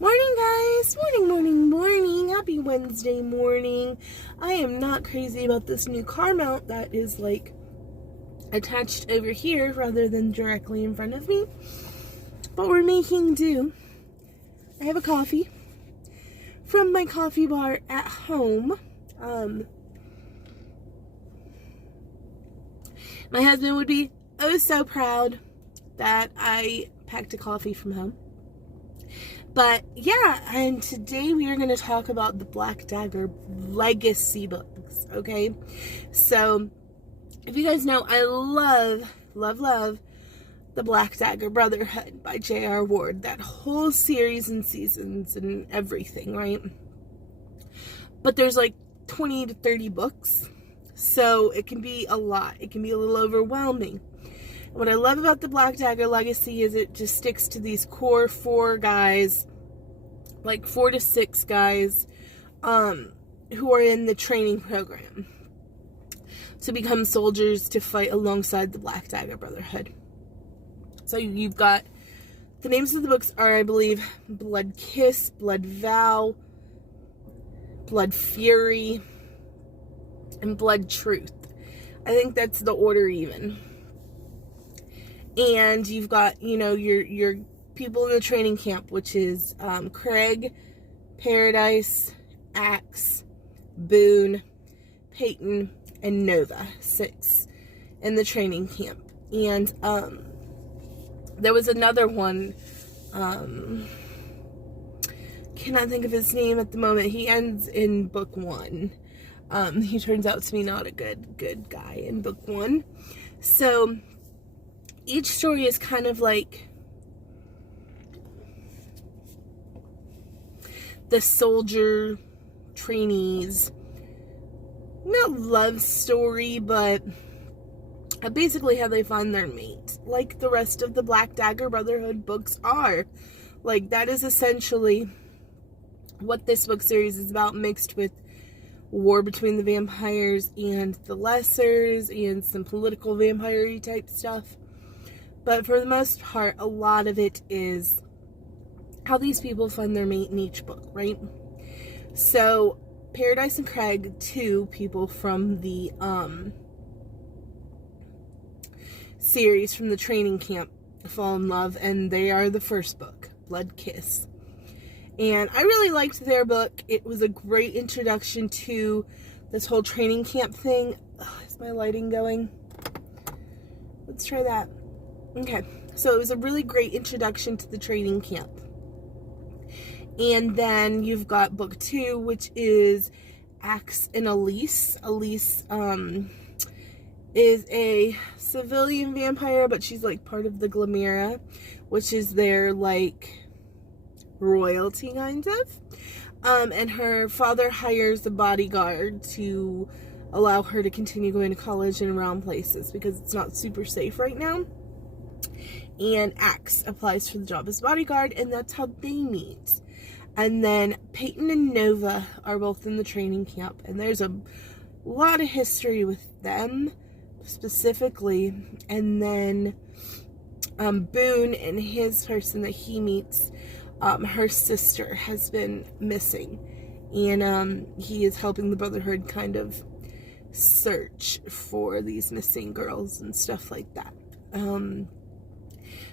Morning, guys. Morning. Happy Wednesday morning. I am not crazy about this new car mount that is like attached over here rather than directly in front of me. But we're making do. I have a coffee from my coffee bar at home. My husband would be oh so proud that I packed a coffee from home. But yeah, and today we are going to talk about the Black Dagger Legacy books, okay? So, if you guys know, I love the Black Dagger Brotherhood by J.R. Ward. That whole series and seasons and everything, right? But there's like 20 to 30 books, so it can be a lot. It can be a little overwhelming. What I love about the Black Dagger Legacy is it just sticks to these core 4 guys, like 4 to 6 guys, who are in the training program to become soldiers to fight alongside the Black Dagger Brotherhood. So you've got, the names of the books are, I believe, Blood Kiss, Blood Vow, Blood Fury, and Blood Truth. I think that's the order even. And you've got, you know, your people in the training camp, which is Craig, Paradise, Axe, Boone, Peyton, and Nova, 6 in the training camp. And there was another one, cannot think of his name at the moment. He ends in book 1. He turns out to be not a good guy in book 1. So each story is kind of like the soldier trainees, not love story, but basically how they find their mate, like the rest of the Black Dagger Brotherhood books are. Like, that is essentially what this book series is about, mixed with war between the vampires and the lessers and some political vampire-y type stuff. But for the most part, a lot of it is how these people find their mate in each book, right? So, Paradise and Craig, 2 people from the series from the training camp, fall in love, and they are the first book, Blood Kiss. And I really liked their book. It was a great introduction to this whole training camp thing. Oh, is my lighting going? Let's try that. Okay, so it was a really great introduction to the training camp. And then you've got book 2, which is Axe and Elise. Elise is a civilian vampire, but she's like part of the Glamira, which is their like royalty kind of. And her father hires a bodyguard to allow her to continue going to college and around places because it's not super safe right now. And Axe applies for the job as bodyguard, and that's how they meet. And then Peyton and Nova are both in the training camp, and there's a lot of history with them specifically. And then Boone and his person that he meets, her sister has been missing, and he is helping the Brotherhood kind of search for these missing girls and stuff like that.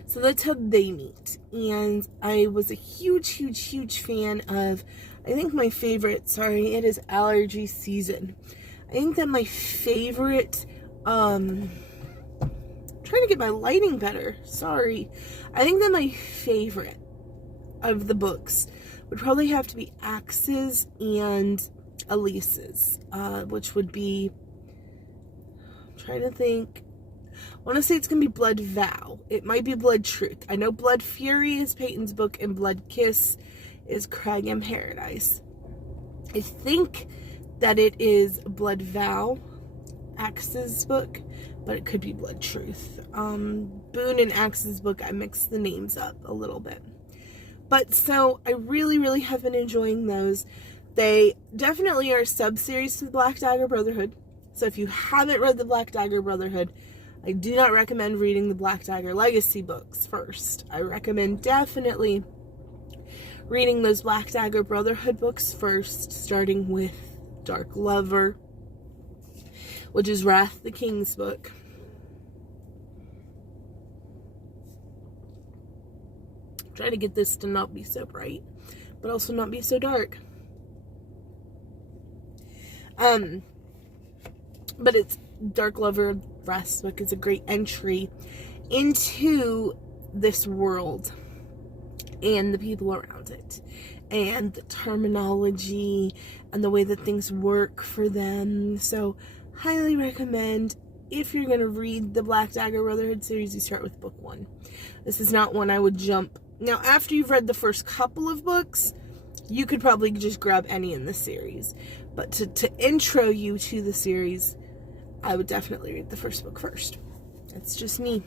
So that's how they meet. And I was a huge fan of, I think my favorite, sorry, it is allergy season. I think that my favorite, trying to get my lighting better, sorry. I think that my favorite of the books would probably have to be Axe's and Elise's, which would be, I'm trying to think, I want to say it's going to be Blood Vow. It might be Blood Truth. I know Blood Fury is Peyton's book, and Blood Kiss is Craig and Paradise. I think that it is Blood Vow, Axe's book, but it could be Blood Truth. Boone and Axe's book, I mixed the names up a little bit. But so, I really have been enjoying those. They definitely are a sub-series to the Black Dagger Brotherhood. So if you haven't read the Black Dagger Brotherhood, I do not recommend reading the Black Dagger Legacy books first. I recommend definitely reading those Black Dagger Brotherhood books first, starting with Dark Lover, which is Wrath the King's book. Try to get this to not be so bright, but also not be so dark. But it's Dark Lover, Wrath's book is a great entry into this world and the people around it, and the terminology and the way that things work for them. So highly recommend, if you're going to read the Black Dagger Brotherhood series, you start with book 1. This is not one I would jump. Now, after you've read the first couple of books, you could probably just grab any in the series. But to intro you to the series, I would definitely read the first book first. That's just me.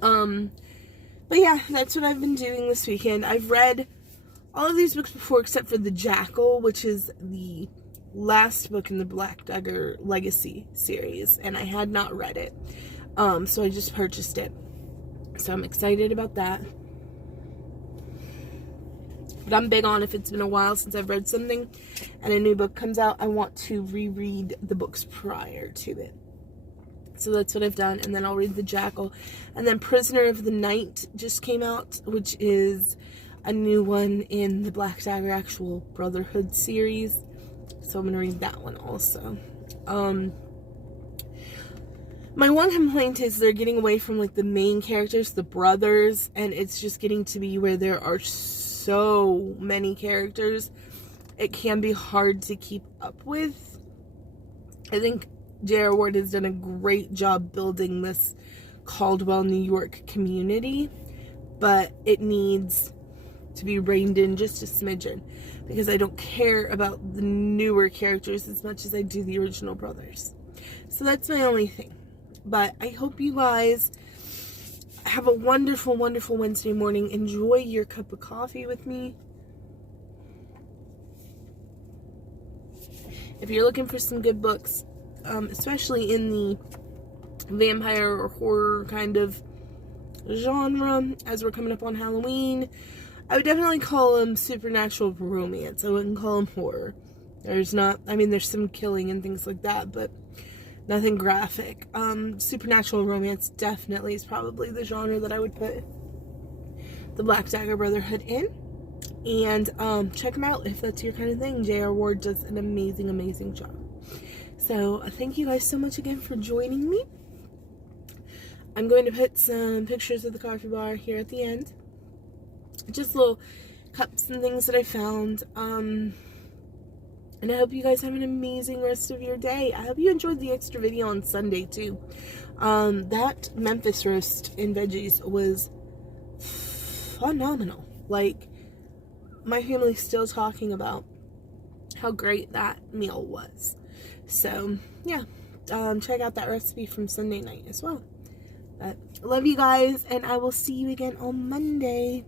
But yeah, that's what I've been doing this weekend. I've read all of these books before, except for The Jackal, which is the last book in the Black Dagger Legacy series, and I had not read it. So I just purchased it. So I'm excited about that. But I'm big on, if it's been a while since I've read something and a new book comes out, I want to reread the books prior to it. So that's what I've done. And then I'll read The Jackal. And then Prisoner of the Night just came out, which is a new one in the Black Dagger actual Brotherhood series. So I'm going to read that one also. My one complaint is they're getting away from like the main characters, the brothers, and it's just getting to be where there are so many characters, it can be hard to keep up with. I think J.R. Ward has done a great job building this Caldwell, New York community, but it needs to be reined in just a smidgen, because I don't care about the newer characters as much as I do the original brothers. So that's my only thing. But I hope you guys have a wonderful, wonderful Wednesday morning. Enjoy your cup of coffee with me. If you're looking for some good books, especially in the vampire or horror kind of genre, as we're coming up on Halloween, I would definitely call them supernatural romance. I wouldn't call them horror. There's some killing and things like that, but nothing graphic. Supernatural romance definitely is probably the genre that I would put the Black Dagger Brotherhood in. And check them out if that's your kind of thing. J.R. Ward does an amazing, amazing job. So thank you guys so much again for joining me. I'm going to put some pictures of the coffee bar here at the end. Just little cups and things that I found. And I hope you guys have an amazing rest of your day. I hope you enjoyed the extra video on Sunday too. That Memphis roast and veggies was phenomenal. Like, my family's still talking about how great that meal was. So, yeah. Check out that recipe from Sunday night as well. But I love you guys, and I will see you again on Monday.